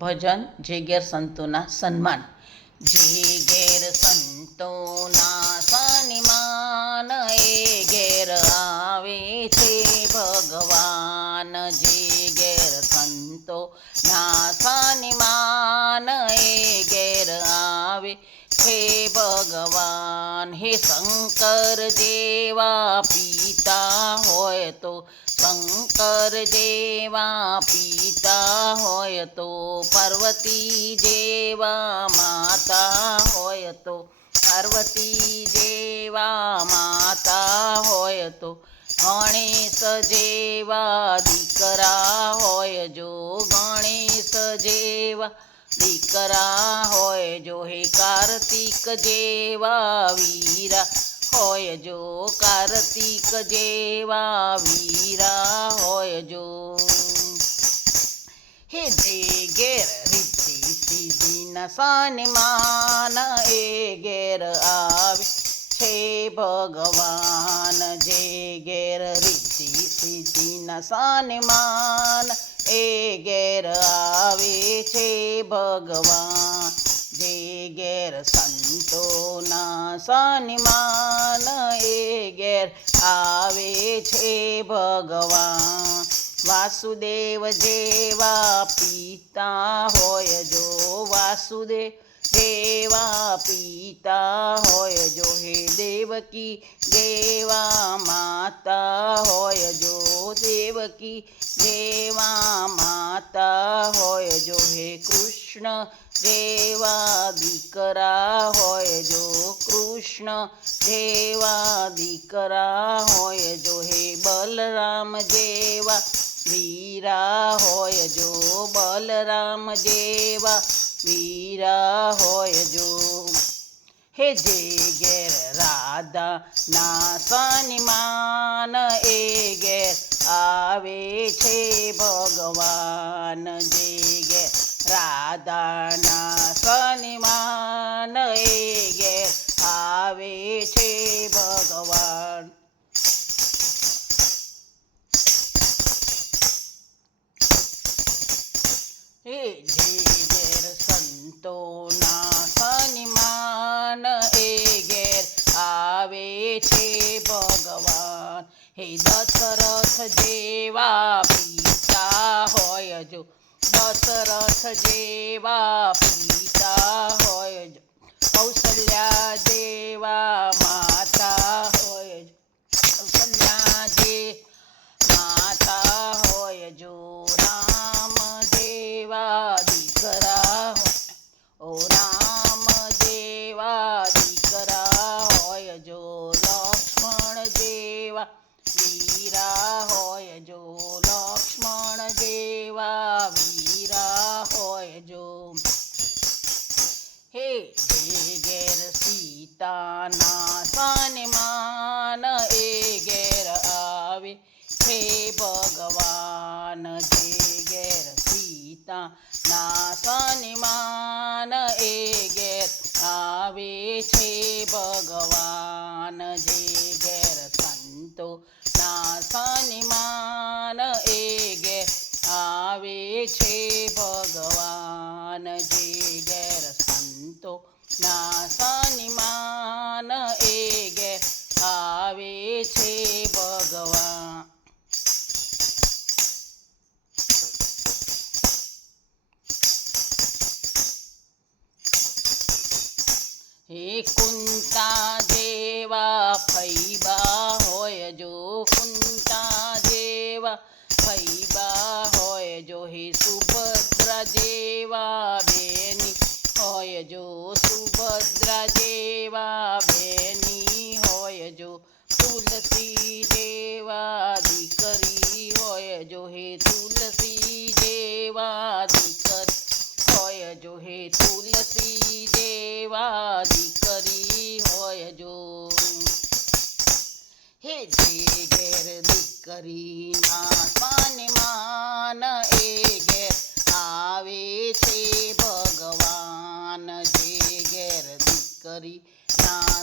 ભજન જે ઘેર સંતોના સન્માન. જે ઘેર સંતોના સન્માન એ ઘેર આવે છે ભગવાન. જે ઘેર સંતોના સન્માન એ ઘેર આવે છે ભગવાન. હે શંકર જેવા પિતા હોય તો, શંકર જેવા પિતા હોય તો, પાર્વતી જેવા માતા હોય તો, પાર્વતી જેવા માતા હોય તો, ગણેશ જેવા દીકરા હોય જો, ગણેશ જેવા દીકરા હોય જો, હે કાર્તિક જેવા વીરા હોય જો, કાર્તિક જેવા વીરા હોય જો. હે જે ઘેર રીતિ સિદ્ધિના સન્માન એ ઘેર આવે છે ભગવાન. જે ઘેર રીતિ સિદ્ધિના સન્માન એ ઘેર આવે છે ભગવાન. જે ઘેર સંતોના સન્માન એ ઘેર આવે છે ભગવાન. વાસુદેવ જેવા પિતા હોય જો, વાસુદેવ જેવા પિતા હોય જો, હે દેવકી જેવા માતા હોય જો, દેવકી જેવા માતા હોય જો, હે કૃષ્ણ જેવા દીકરા હોય જો, કૃષ્ણ જેવા દીકરા હોય જો, હે બલરામ જેવા વીરા હોય જો, બલરામ જેવા વીરા હોય જો. હે જે ઘેર રાધાના સન્માન એ ઘેર આવે છે ભગવાન. જે ઘેર રાધાના સન્માન એ ઘેર આવે છે ભગવાન. હે જે ઘેર સંતોના સન્માન એ ઘેર આવે છે ભગવાન. હે દશરથ જેવા પિતા હોય જો, દશરથ જેવા પિતા હોય જો, કૌશલ્યા જેવા માતા હોય જો, કૌશલ્યા જે માતા હોય જો, રામ જેવા દીકરા ઓ, રામ જેવા દીકરા હોય જો, લક્ષ્મણ જેવા વીરા હોય જો, લક્ષ્મણ જેવા વીરા હોય જો. હે જે ઘેર સીતાના સન્માન એ ઘેર આવે છે ભગવાન. જે ઘેર સીતાના સન્માન એ ઘેર આવે છે ભગવાન. જે ઘેર સંતોના સન્માન એ ઘેર આવે છે ભગવાન. જે ઘેર સંતોના સન્માન એ ઘેર આવે છે ભગવાન. હે કુંતા જેવા ફૈબા હોય જો, કુંતા જેવા ફૈબા હોય જો, હે સુભદ્રા જેવા બેની હોય જો, સુભદ્રા જેવા બેની હોય જો, તુલસી જેવા દીકરી હોય જો, હે તુલસી જેવા દીકરી હોય જો, હે તુલસી જેવા દીકરી હોય જો. હે જે ઘેર દીકરીના સન્માન એ ઘેર આવે છે ભગવાન. જે ઘેર દીકરીના